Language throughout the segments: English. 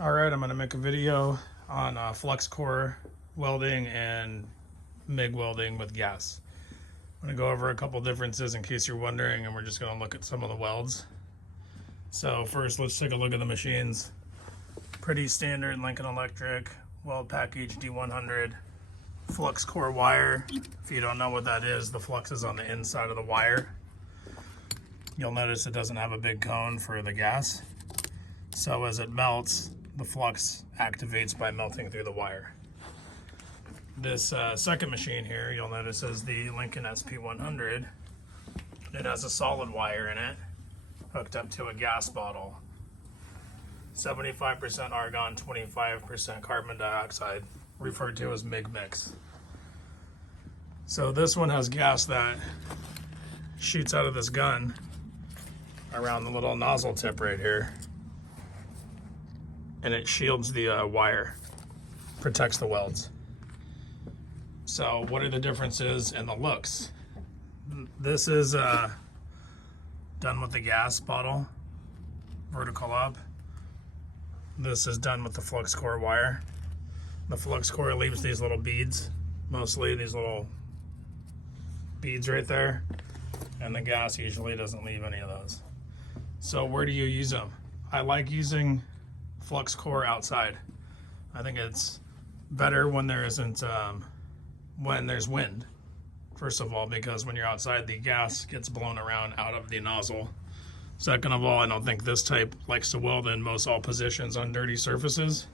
Alright, I'm going to make a video on flux core welding and MIG welding with gas. I'm going to go over a couple differences in case you're wondering, and we're just going to look at some of the welds. So first, let's take a look at the machines. Pretty standard Lincoln Electric weld package D100 flux core wire. If you don't know what that is, the flux is on the inside of the wire. You'll notice it doesn't have a big cone for the gas. So as it melts, the flux activates by melting through the wire. This second machine here, you'll notice, is the Lincoln SP100. It has a solid wire in it, hooked up to a gas bottle. 75% argon, 25% carbon dioxide, referred to as MIG mix. So this one has gas that shoots out of this gun around the little nozzle tip right here, and it shields the wire, protects the welds. So what are the differences in the looks? This is done with the gas bottle, vertical up. This is done with the flux core wire. The flux core leaves these little beads, mostly these little beads right there, and the gas usually doesn't leave any of those. So where do you use them? I like using flux core outside. I think it's better when there isn't when there's wind, first of all, because when you're outside, the gas gets blown around out of the nozzle. Second of all, I don't think this type likes to weld in most all positions on dirty surfaces.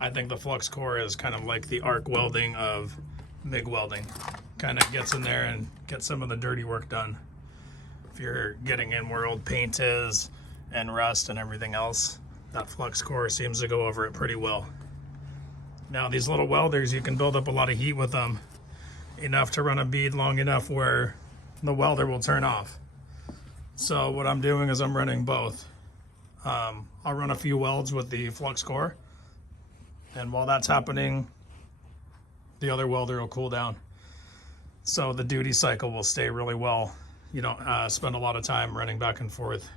I think the flux core is kind of like the arc welding of MIG welding. Kind of gets in there and gets some of the dirty work done. If you're getting in where old paint is and rust and everything else, that flux core seems to go over it pretty well. Now these little welders, you can build up a lot of heat with them, enough to run a bead long enough where the welder will turn off. So what I'm doing is I'm running both. I'll run a few welds with the flux core, and while that's happening, the other welder will cool down. So the duty cycle will stay really well. You don't spend a lot of time running back and forth,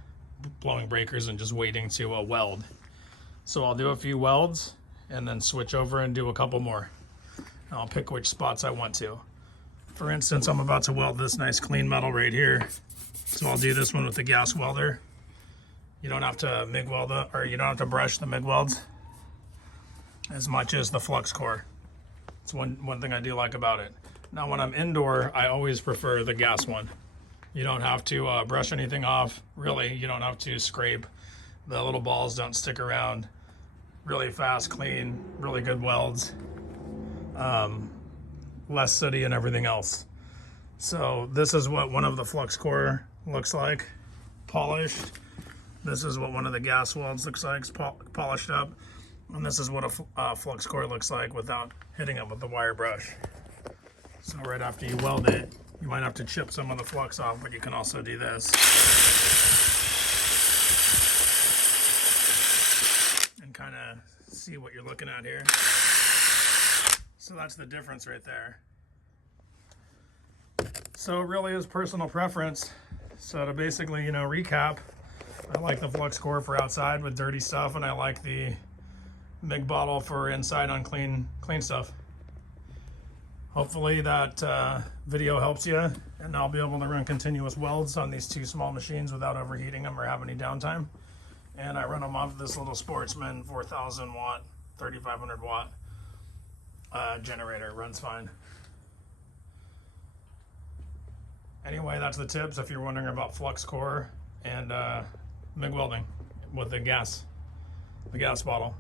blowing breakers and just waiting to weld. So I'll do a few welds and then switch over and do a couple more. And I'll pick which spots I want to. For instance, I'm about to weld this nice clean metal right here. So I'll do this one with the gas welder. You don't have to MIG weld it, or you don't have to brush the MIG welds as much as the flux core. It's one thing I do like about it. Now when I'm indoor, I always prefer the gas one. You don't have to brush anything off, really. You don't have to scrape. The little balls don't stick around. Really fast, clean, really good welds. Less sooty and everything else. So this is what one of the flux core looks like, polished. This is what one of the gas welds looks like, polished up. And this is what a flux core looks like without hitting it with the wire brush. So right after you weld it, you might have to chip some of the flux off, but you can also do this. And kind of see what you're looking at here. So that's the difference right there. So it really is personal preference. So to basically, recap, I like the flux core for outside with dirty stuff, and I like the MIG bottle for inside on clean stuff. Hopefully that video helps you, and I'll be able to run continuous welds on these two small machines without overheating them or have any downtime. And I run them off this little Sportsman 4,000 watt, 3,500 watt generator. It runs fine. Anyway, that's the tips if you're wondering about flux core and MIG welding with the gas bottle.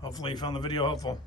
Hopefully you found the video helpful.